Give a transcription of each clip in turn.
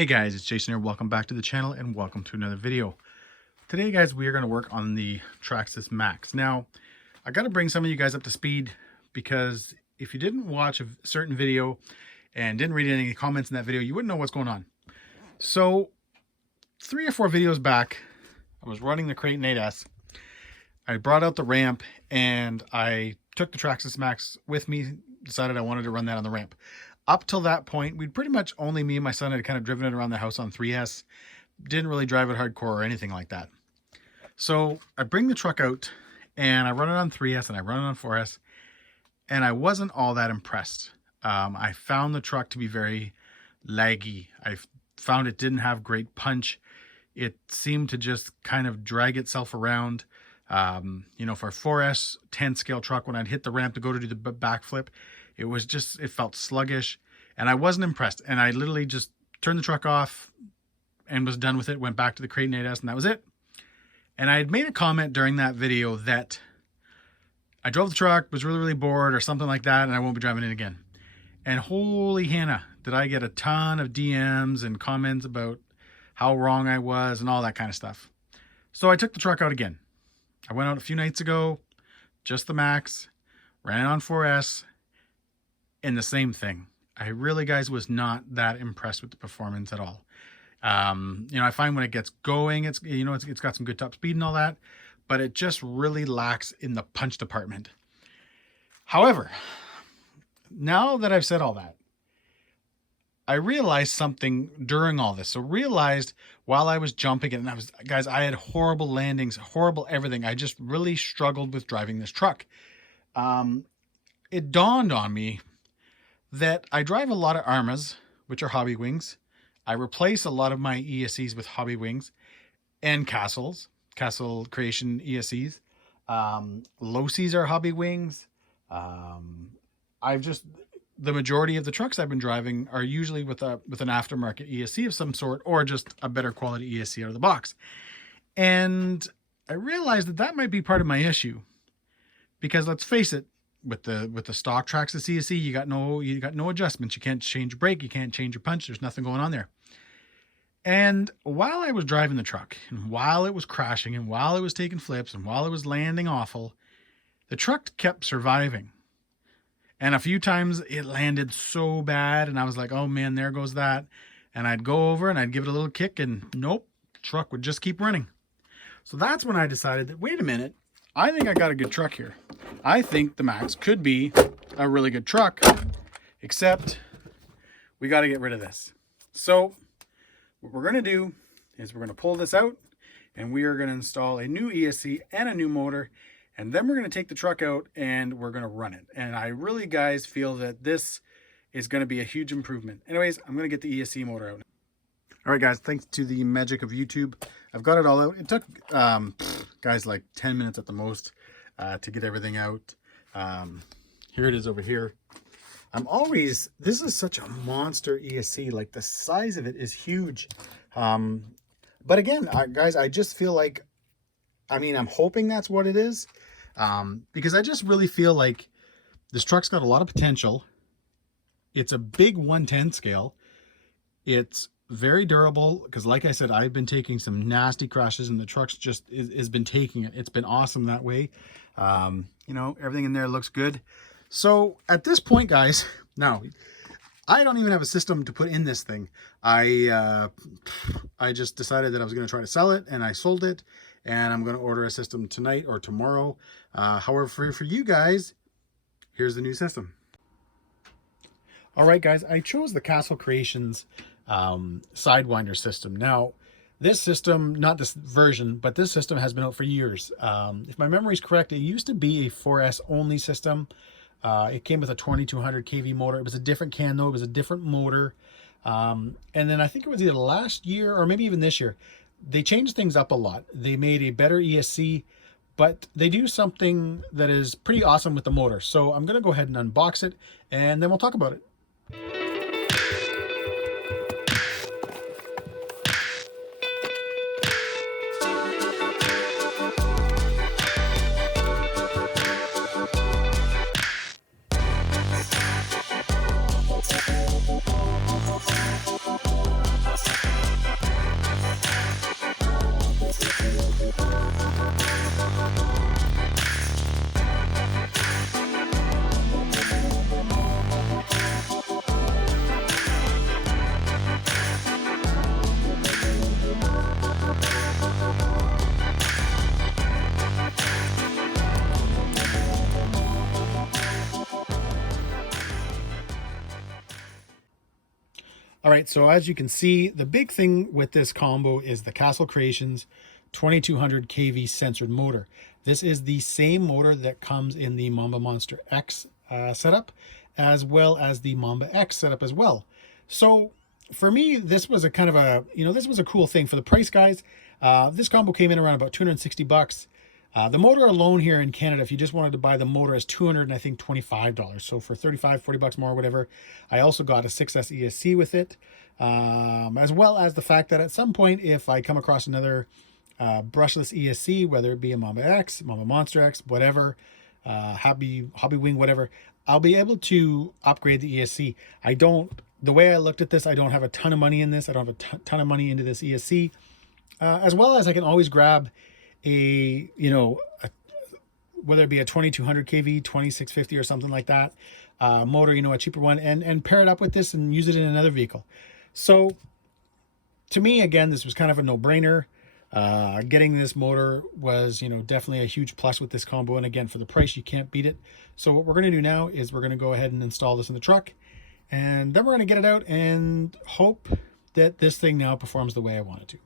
Hey guys, it's Jason here. Welcome back to the channel and welcome to another video. Today guys, we are going to work on the Traxxas Maxx. Now, I got to bring some of you guys up to speed because if you didn't watch a certain video and didn't read any comments in that video, you wouldn't know what's going on. So, 3 or 4 videos back, I was running the Crate 8S. I brought out the ramp and I took the Traxxas Maxx with me, decided I wanted to run that on the ramp. Up till that point, we'd pretty much only me and my son had kind of driven it around the house on 3S. Didn't really drive it hardcore or anything like that. So I bring the truck out and I run it on 3S and I run it on 4S. And I wasn't all that impressed. I found the truck to be very laggy. I found it didn't have great punch. It seemed to just kind of drag itself around. You know, for a 4S 10 scale truck, when I'd hit the ramp to go to do the backflip, it felt sluggish and I wasn't impressed. And I literally just turned the truck off and was done with it. Went back to the Crate 8S and that was it. And I had made a comment during that video that I drove the truck, was really, really bored or something like that, and I won't be driving it again. And holy Hannah, did I get a ton of DMs and comments about how wrong I was and all that kind of stuff. So I took the truck out again. I went out a few nights ago, just the Max, ran it on 4S, and the same thing. I really, guys, was not that impressed with the performance at all. You know, I find when it gets going, it's got some good top speed and all that, but it just really lacks in the punch department. However, now that I've said all that, I realized something during all this. So realized while I was jumping it, and I had horrible landings, horrible everything. I just really struggled with driving this truck. It dawned on me that I drive a lot of Armas, which are hobby wings. I replace a lot of my ESCs with hobby wings and Castle Creation ESCs. Low-Cs are hobby wings. The majority of the trucks I've been driving are usually with an aftermarket ESC of some sort, or just a better quality ESC out of the box. And I realized that might be part of my issue, because let's face it, with the stock Traxxas ESC, you got no adjustments. You can't change your brake, you can't change your punch. There's nothing going on there. And while I was driving the truck, and while it was crashing, and while it was taking flips, and while it was landing awful, the truck kept surviving. And a few times it landed so bad, and I was like, oh man, there goes that. And I'd go over and I'd give it a little kick, and nope, the truck would just keep running. So that's when I decided that, wait a minute, I think I got a good truck here. I think the Max could be a really good truck, except we got to get rid of this. So what we're going to do is we're going to pull this out, and we are going to install a new ESC and a new motor, and then we're going to take the truck out and we're going to run it. And I really, guys, feel that this is going to be a huge improvement. Anyways, I'm going to get the ESC motor out. All right, guys, thanks to the magic of YouTube, I've got it all out. It took, guys, like 10 minutes at the most to get everything out. Here it is over here. This is such a monster ESC. Like, the size of it is huge. But again, guys, I just feel like, I'm hoping that's what it is. Because I just really feel like this truck's got a lot of potential. It's a big 110 scale. It's very durable, because like I said, I've been taking some nasty crashes and the truck's just has been taking it. It's been awesome that way. You know, everything in there looks good. So at this point, guys, now I don't even have a system to put in this thing. I just decided that I was going to try to sell it, and I sold it, and I'm going to order a system tonight or tomorrow. However, for you guys, here's the new system. All right, guys, I chose the Castle Creations Sidewinder system. Now, this system, not this version, but this system has been out for years. If my memory is correct, it used to be a 4S only system. It came with a 2200 kV motor. It was a different can, though. It was a different motor. And then I think it was either last year or maybe even this year, they changed things up a lot. They made a better ESC, but they do something that is pretty awesome with the motor. So I'm going to go ahead and unbox it, and then we'll talk about it. All right, so as you can see, the big thing with this combo is the Castle Creations 2200 kV censored motor. This is the same motor that comes in the Mamba Monster X setup, as well as the Mamba X setup as well. So for me, this was a kind of a, this was a cool thing for the price, guys. This combo came in around about 260 bucks. The motor alone here in Canada, if you just wanted to buy the motor, is $225. So for 35, 40 bucks more, whatever. I also got a 6S ESC with it, as well as the fact that at some point, if I come across another brushless ESC, whether it be a Mamba X, Mamba Monster X, whatever, Hobby Wing, whatever, I'll be able to upgrade the ESC. The way I looked at this, I don't have a ton of money in this. I don't have a ton of money into this ESC, as well as I can always grab whether it be a 2200 kV, 2650 or something like that, motor, a cheaper one, and pair it up with this and use it in another vehicle. So to me, again, this was kind of a no-brainer. Getting this motor was, definitely a huge plus with this combo. And again, for the price, you can't beat it. So what we're going to do now is we're going to go ahead and install this in the truck, and then we're going to get it out and hope that this thing now performs the way I want it to.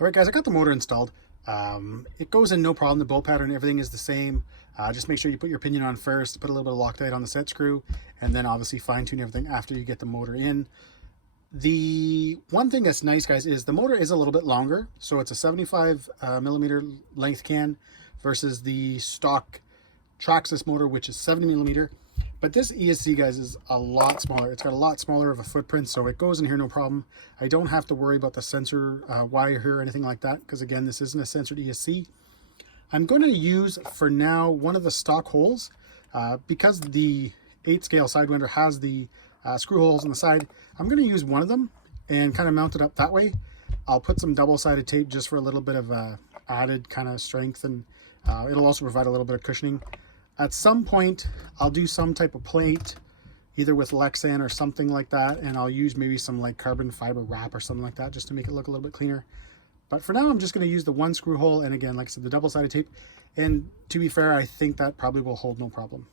All right, guys, I got the motor installed. It goes in no problem. The bolt pattern, everything is the same. Just make sure you put your pinion on first, put a little bit of Loctite on the set screw, and then obviously fine tune everything after you get the motor in. The one thing that's nice, guys, is the motor is a little bit longer. So it's a 75 millimeter length can versus the stock Traxxas motor, which is 70 millimeter. But this ESC, guys, is a lot smaller. It's got a lot smaller of a footprint, so it goes in here no problem. I don't have to worry about the sensor wire here or anything like that, because again, this isn't a censored ESC. I'm going to use, for now, one of the stock holes. Because the 8 scale Sidewinder has the screw holes on the side, I'm going to use one of them and kind of mount it up that way. I'll put some double-sided tape just for a little bit of added kind of strength, and it'll also provide a little bit of cushioning. At some point, I'll do some type of plate, either with Lexan or something like that, and I'll use maybe some like carbon fiber wrap or something like that just to make it look a little bit cleaner. But for now, I'm just going to use the one screw hole, and again, like I said, the double-sided tape. And to be fair, I think that probably will hold no problem.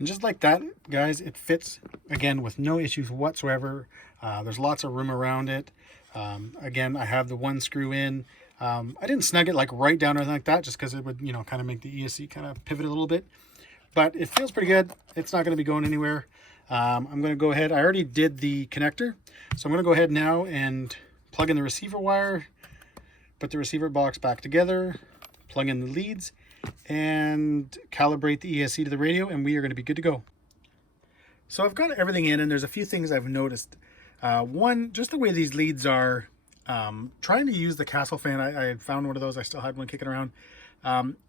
And just like that, guys, it fits, again, with no issues whatsoever. There's lots of room around it. Again, I have the one screw in. I didn't snug it like right down or anything like that, just because it would, kind of make the ESC kind of pivot a little bit. But it feels pretty good. It's not going to be going anywhere. I'm going to go ahead. I already did the connector, so I'm going to go ahead now and plug in the receiver wire, put the receiver box back together, plug in the leads, and calibrate the ESC to the radio, and we are going to be good to go. So I've got everything in, and there's a few things I've noticed. One, just the way these leads are, trying to use the Castle fan. I had found one of those. I still had one kicking around.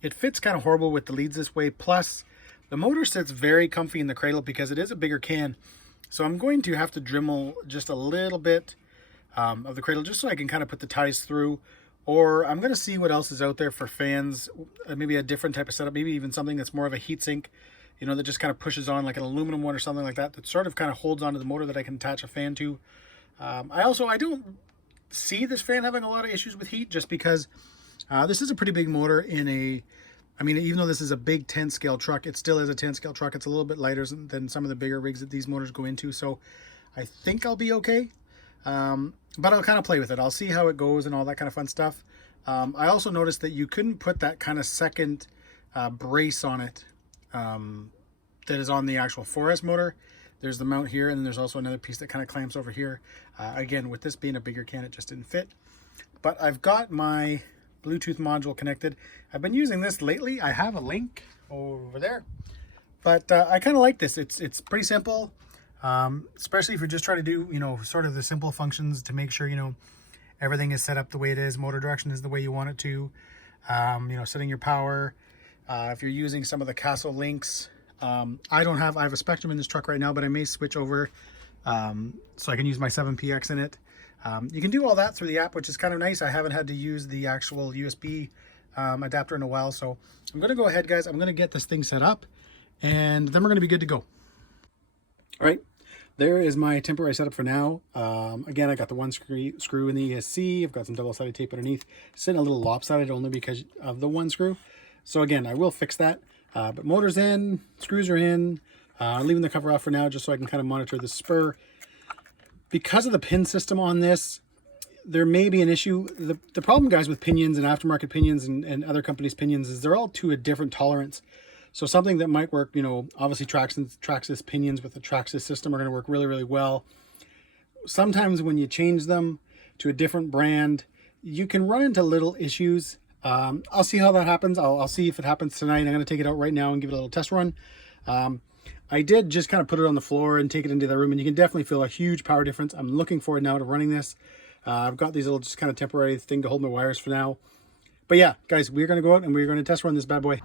It fits kind of horrible with the leads this way. Plus, the motor sits very comfy in the cradle because it is a bigger can. So I'm going to have to Dremel just a little bit of the cradle just so I can kind of put the ties through. Or I'm going to see what else is out there for fans, maybe a different type of setup, maybe even something that's more of a heatsink, you know, that just kind of pushes on, like an aluminum one or something like that, that sort of kind of holds onto the motor that I can attach a fan to. I don't see this fan having a lot of issues with heat, just because this is a pretty big motor in a, I mean, even though this is a big 10 scale truck, it still is a 10 scale truck. It's a little bit lighter than some of the bigger rigs that these motors go into. So I think I'll be okay. But I'll kind of play with it. I'll see how it goes and all that kind of fun stuff. I also noticed that you couldn't put that kind of second brace on it that is on the actual 4S motor. There's the mount here, and then there's also another piece that kind of clamps over here. Again, with this being a bigger can, it just didn't fit. But I've got my Bluetooth module connected. I've been using this lately. I have a link over there. But I kind of like this. It's pretty simple, especially if you're just trying to do, you know, sort of the simple functions to make sure, you know, everything is set up the way it is. Motor direction is the way you want it to. You know, setting your power. If you're using some of the Castle links, I have a Spectrum in this truck right now, but I may switch over so I can use my 7PX in it. You can do all that through the app, which is kind of nice. I haven't had to use the actual USB adapter in a while, so I'm going to go ahead, guys. I'm going to get this thing set up, and then we're going to be good to go. All right, there is my temporary setup for now. Again, I got the one screw in the ESC. I've got some double-sided tape underneath. It's sitting a little lopsided only because of the one screw. So again, I will fix that. But motor's in, screws are in. I'm leaving the cover off for now just so I can kind of monitor the spur. Because of the pin system on this, there may be an issue. The problem, guys, with pinions and aftermarket pinions and other companies' pinions is they're all to a different tolerance. So something that might work, you know, obviously Traxxas pinions with the Traxxas system are going to work really, really well. Sometimes when you change them to a different brand, you can run into little issues. I'll see how that happens. I'll see if it happens tonight. I'm going to take it out right now and give it a little test run. I did just kind of put it on the floor and take it into the room, and you can definitely feel a huge power difference. I'm looking forward now to running this. I've got these little just kind of temporary thing to hold my wires for now. But yeah, guys, we're going to go out and we're going to test run this bad boy.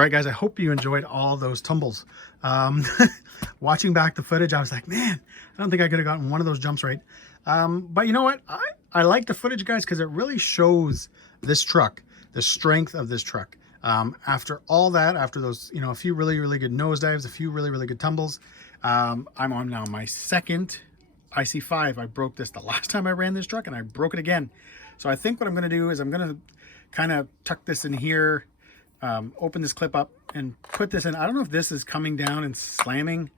All right, guys, I hope you enjoyed all those tumbles. Watching back the footage, I was like, man, I don't think I could have gotten one of those jumps right. But you know what? I like the footage, guys, because it really shows this truck, the strength of this truck. After all that, after those, you know, a few really, really good nosedives, a few really, really good tumbles, I'm on now my second IC5. I broke this the last time I ran this truck, and I broke it again. So I think what I'm going to do is I'm going to kind of tuck this in here, open this clip up and put this in. I don't know if this is coming down and slamming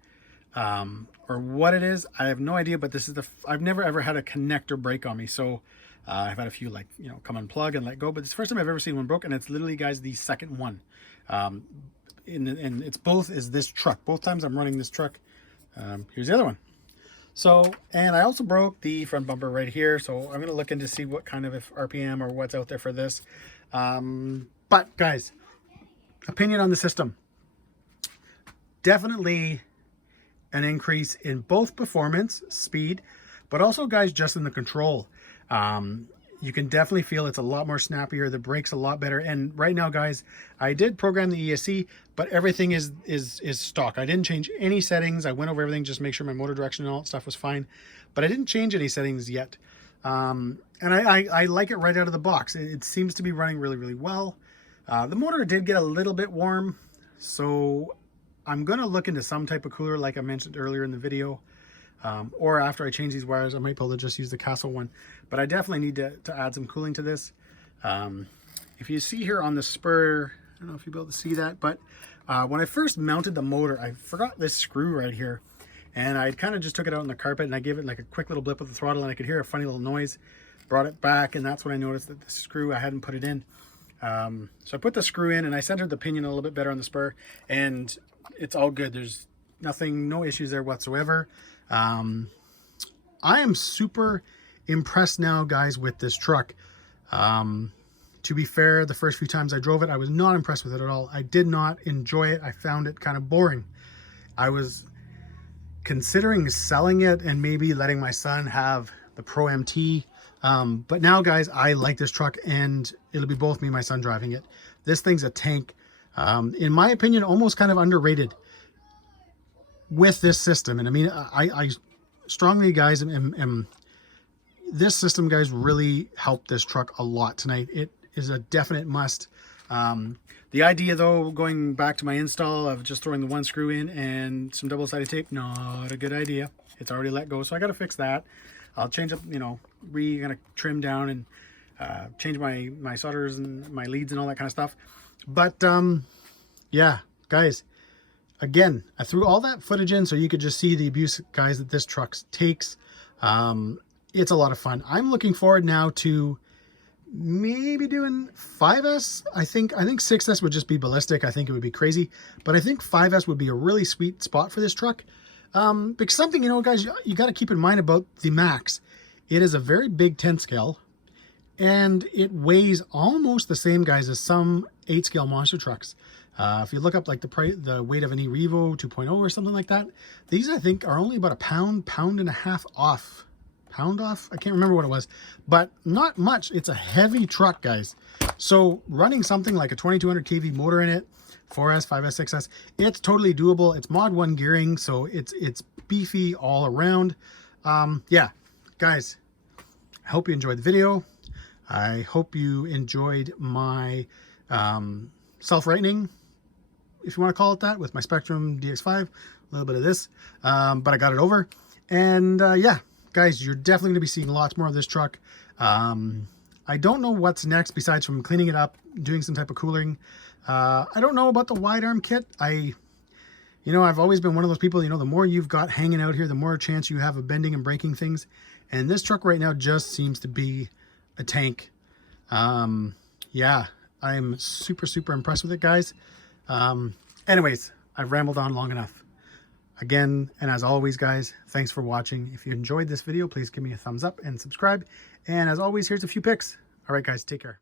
or what it is. I have no idea, but this is I've never ever had a connector break on me. So I've had a few, like, you know, come unplug and let go, but it's the first time I've ever seen one broke, and it's literally, guys, the second one. And it's both is this truck. Both times I'm running this truck. Here's the other one. So, and I also broke the front bumper right here. So I'm going to look into see what kind of RPM or what's out there for this. But guys, opinion on the system. Definitely an increase in both performance, speed, but also, guys, just in the control. You can definitely feel it's a lot more snappier. The brake's a lot better. And right now, guys, I did program the ESC, but everything is stock. I didn't change any settings. I went over everything just to make sure my motor direction and all that stuff was fine, but I didn't change any settings yet. And I like it right out of the box. It seems to be running really, really well. The motor did get a little bit warm, so I'm going to look into some type of cooler like I mentioned earlier in the video. Or after I change these wires, I might be able to just use the Castle one. But I definitely need to add some cooling to this. If you see here on the spur, I don't know if you'll be able to see that, but when I first mounted the motor, I forgot this screw right here. And I kind of just took it out on the carpet, and I gave it like a quick little blip with the throttle, and I could hear a funny little noise. Brought it back, and that's when I noticed that the screw, I hadn't put it in. So I put the screw in, and I centered the pinion a little bit better on the spur, and it's all good. There's nothing, no issues there whatsoever. I am super impressed now, guys, with this truck. To be fair, the first few times I drove it, I was not impressed with it at all. I did not enjoy it. I found it kind of boring. I was considering selling it and maybe letting my son have the Pro MT. But now, guys, I like this truck, and it'll be both me and my son driving it. This thing's a tank. In my opinion, almost kind of underrated with this system. And I mean, I strongly, guys, this system, guys, really helped this truck a lot tonight. It is a definite must. The idea, though, going back to my install of just throwing the one screw in and some double-sided tape, not a good idea. It's already let go, so I got to fix that. I'll change up, you know, gonna trim down and change my solders and my leads and all that kind of stuff. But yeah, guys, again, I threw all that footage in so you could just see the abuse, guys, that this truck takes. It's a lot of fun. I'm looking forward now to maybe doing 5S. I think 6S would just be ballistic. I think it would be crazy, but I think 5S would be a really sweet spot for this truck. Because something, you know, guys, you got to keep in mind about the Maxx. It is a very big 10 scale, and it weighs almost the same, guys, as some 8 scale monster trucks. If you look up like the weight of an E-Revo 2.0 or something like that, these I think are only about a pound and a half off. Pound off? I can't remember what it was, but not much. It's a heavy truck, guys. So running something like a 2200 kV motor in it, 4S, 5S, 6S, it's totally doable. It's mod 1 gearing, so it's beefy all around. Yeah, guys, I hope you enjoyed the video. I hope you enjoyed my self-rightening, if you want to call it that, with my Spectrum DX5, a little bit of this, but I got it over. And yeah, guys, you're definitely going to be seeing lots more of this truck. I don't know what's next besides from cleaning it up, doing some type of cooling. I don't know about the wide arm kit. You know, I've always been one of those people, you know, the more you've got hanging out here, the more chance you have of bending and breaking things. And this truck right now just seems to be a tank. Yeah, I am super, super impressed with it, guys. Anyways, I've rambled on long enough. Again, and as always, guys, thanks for watching. If you enjoyed this video, please give me a thumbs up and subscribe. And as always, here's a few pics. All right, guys, take care.